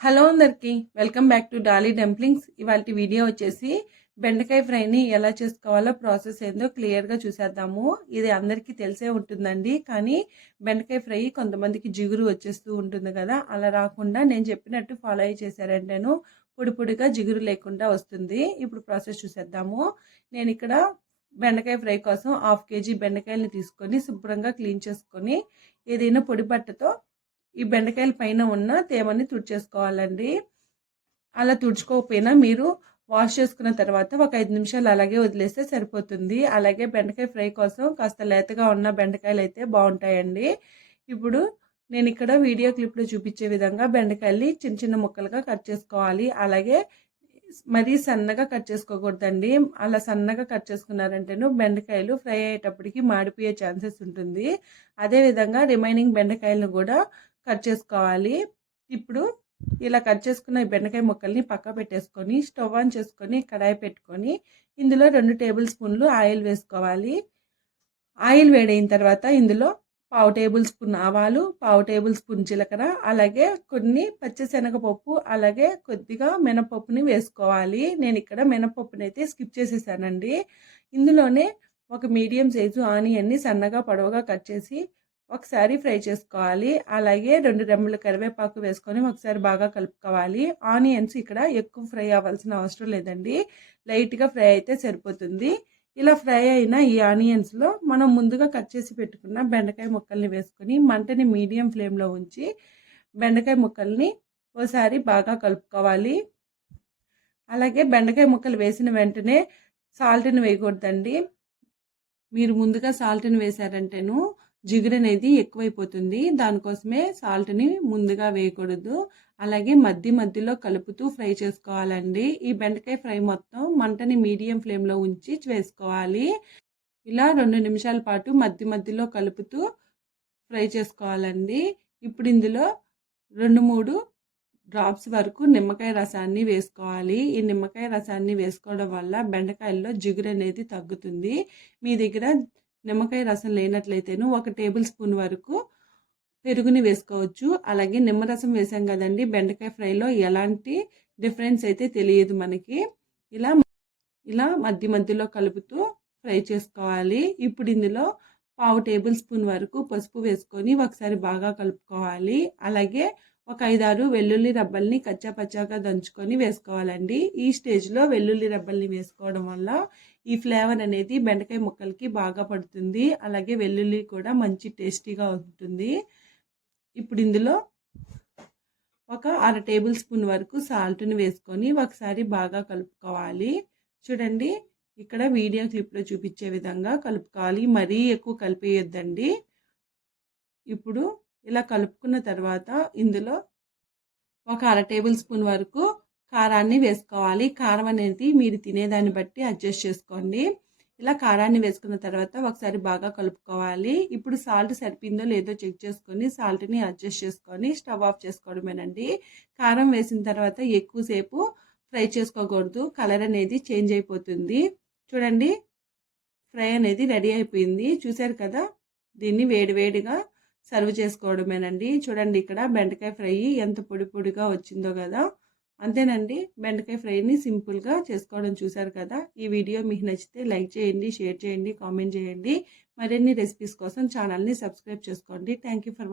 Hello అందరికి welcome back to Dolly dumplings. ఇవాళ video వచ్చేసి బెండకాయ ఫ్రైని ఎలా చేసుకోవాలో ప్రాసెస్ ఏందో క్లియర్గా చూసేద్దాము. ఇది అందరికీ తెలిసే ఉంటుందండి, కానీ బెండకాయ ఫ్రై కొంతమందికి జిగురు వచ్చేస్తూ ఉంటుంది కదా, అలా రాకుండా నేను చెప్పినట్టు ఫాలో అయ్యి చేశారంటేను పొడి పొడిగా జిగురు లేకుండా వస్తుంది. ఇప్పుడు ప్రాసెస్ చూసేద్దాము. నేను ఇక్కడ బెండకాయ ఫ్రై కోసం 1/2 kg బెండకాయలని తీసుకొని శుభ్రంగా క్లీన్ చేసుకొని ఏదైనా పొడి బట్టతో ఈ బెండకాయల పైన ఉన్న తేమని తుడిచేసుకోవాలండి. అలా తుడుచుకోకపోయినా మీరు వాష్ చేసుకున్న తర్వాత ఒక 5 నిమిషాలు అలాగే వదిలేస్తే సరిపోతుంది. అలాగే బెండకాయ ఫ్రై కోసం కాస్త లేతగా ఉన్న బెండకాయలు అయితే బాగుంటాయండి. ఇప్పుడు నేను ఇక్కడ వీడియో క్లిప్లో చూపించే విధంగా బెండకాయల్ని చిన్న చిన్న ముక్కలుగా కట్ చేసుకోవాలి. అలాగే మరీ సన్నగా కట్ చేసుకోకూడదండి. అలా సన్నగా కట్ చేసుకున్నారంటేను బెండకాయలు ఫ్రై అయ్యేటప్పటికి మాడిపోయే ఛాన్సెస్ ఉంటుంది. అదేవిధంగా రిమైనింగ్ బెండకాయలను కూడా కట్ చేసుకోవాలి. ఇప్పుడు ఇలా కట్ చేసుకున్న బెండకాయ ముక్కల్ని పక్క పెట్టేసుకొని స్టవ్ ఆన్ చేసుకొని కడాయి పెట్టుకొని ఇందులో 2 టేబుల్ స్పూన్లు ఆయిల్ వేసుకోవాలి. ఆయిల్ వేడైన తర్వాత ఇందులో 1/2 టేబుల్ స్పూన్ ఆవాలు, 1/2 టేబుల్ స్పూన్ జీలకర్ర, అలాగే కొన్ని పచ్చిశనగపప్పు, అలాగే కొద్దిగా మినపప్పుని వేసుకోవాలి. నేను ఇక్కడ మినపప్పుని అయితే స్కిప్ చేసేసానండి. ఇందులోనే ఒక మీడియం సైజు ఆనియన్ని సన్నగా పొడవుగా కట్ చేసి ఒకసారి ఫ్రై చేసుకోవాలి. అలాగే 2 రెమ్మల కరివేపాకు వేసుకొని ఒకసారి బాగా కలుపుకోవాలి. ఆనియన్స్ ఇక్కడ ఎక్కువ ఫ్రై అవ్వాల్సిన అవసరం లేదండి, లైట్గా ఫ్రై అయితే సరిపోతుంది. ఇలా ఫ్రై అయిన ఈ ఆనియన్స్లో మనం ముందుగా కట్ చేసి పెట్టుకున్న బెండకాయ ముక్కల్ని వేసుకొని మంటని మీడియం ఫ్లేమ్లో ఉంచి బెండకాయ ముక్కల్ని ఓసారి బాగా కలుపుకోవాలి. అలాగే బెండకాయ ముక్కలు వేసిన వెంటనే సాల్ట్ని వేయకూడదండి. మీరు ముందుగా సాల్ట్ని వేసారంటేను జిగురు అనేది ఎక్కువైపోతుంది. దానికోసమే సాల్ట్ని ముందుగా వేయకూడదు. అలాగే మధ్యలో కలుపుతూ ఫ్రై చేసుకోవాలండి. ఈ బెండకాయ ఫ్రై మొత్తం మంటని మీడియం ఫ్లేమ్లో ఉంచి వేసుకోవాలి. ఇలా 2 నిమిషాల పాటు మధ్యలో కలుపుతూ ఫ్రై చేసుకోవాలండి. ఇప్పుడు ఇందులో 2-3 డ్రాప్స్ వరకు నిమ్మకాయ రసాన్ని వేసుకోవాలి. ఈ నిమ్మకాయ రసాన్ని వేసుకోవడం వల్ల బెండకాయల్లో జిగురు అనేది తగ్గుతుంది. మీ దగ్గర నిమ్మకాయ రసం లేనట్లయితేను 1 టేబుల్ స్పూన్ వరకు పెరుగుని వేసుకోవచ్చు. అలాగే నిమ్మరసం వేసాం కదండి, బెండకాయ ఫ్రైలో ఎలాంటి డిఫరెన్స్ అయితే తెలియదు మనకి. ఇలా మధ్యలో కలుపుతూ ఫ్రై చేసుకోవాలి. ఇప్పుడు ఇందులో 1/2 టేబుల్ స్పూన్ వరకు పసుపు వేసుకొని ఒకసారి బాగా కలుపుకోవాలి. అలాగే ఒక 5-6 వెల్లుల్లి రబ్బల్ని కచ్చాపచ్చాగా దంచుకొని వేసుకోవాలండి. ఈ స్టేజ్లో వెల్లుల్లి రబ్బల్ని వేసుకోవడం వల్ల ఈ ఫ్లేవర్ అనేది బెండకాయ ముక్కలకి బాగా పడుతుంది. అలాగే వెల్లుల్లి కూడా మంచి టేస్టీగా ఉంటుంది. ఇప్పుడు ఇందులో ఒక 1/2 టేబుల్ స్పూన్ వరకు సాల్ట్ని వేసుకొని ఒకసారి బాగా కలుపుకోవాలి. చూడండి, ఇక్కడ వీడియో క్లిప్లో చూపించే విధంగా కలుపుకోవాలి. మరీ ఎక్కువ కలిపేయొద్దండి. ఇప్పుడు ఇలా కలుపుకున్న తర్వాత ఇందులో ఒక 1/2 టేబుల్ స్పూన్ వరకు కారాన్ని వేసుకోవాలి. కారం అనేది మీరు తినేదాన్ని బట్టి అడ్జస్ట్ చేసుకోండి. ఇలా కారాన్ని వేసుకున్న తర్వాత ఒకసారి బాగా కలుపుకోవాలి. ఇప్పుడు సాల్ట్ సరిపోయిందో లేదో చెక్ చేసుకొని సాల్ట్ని అడ్జస్ట్ చేసుకొని స్టవ్ ఆఫ్ చేసుకోవడమేనండి. కారం వేసిన తర్వాత ఎక్కువసేపు ఫ్రై చేసుకోకూడదు, కలర్ అనేది చేంజ్ అయిపోతుంది. చూడండి, ఫ్రై అనేది రెడీ అయిపోయింది. చూసారు కదా, దీన్ని వేడివేడిగా సర్వ్ చేసుకోవడమేనండి. చూడండి, ఇక్కడ బెండకాయ ఫ్రై ఎంత పొడి పొడిగా వచ్చిందో కదా. అంతేనండి, బెండకాయ ఫ్రైని సింపుల్గా చేసుకోవడం చూసారు కదా. ఈ వీడియో మీకు నచ్చితే లైక్ చేయండి, షేర్ చేయండి, కామెంట్ చేయండి. మరిన్ని రెసిపీస్ కోసం ఛానల్ని సబ్స్క్రైబ్ చేసుకోండి. Thank you for watching.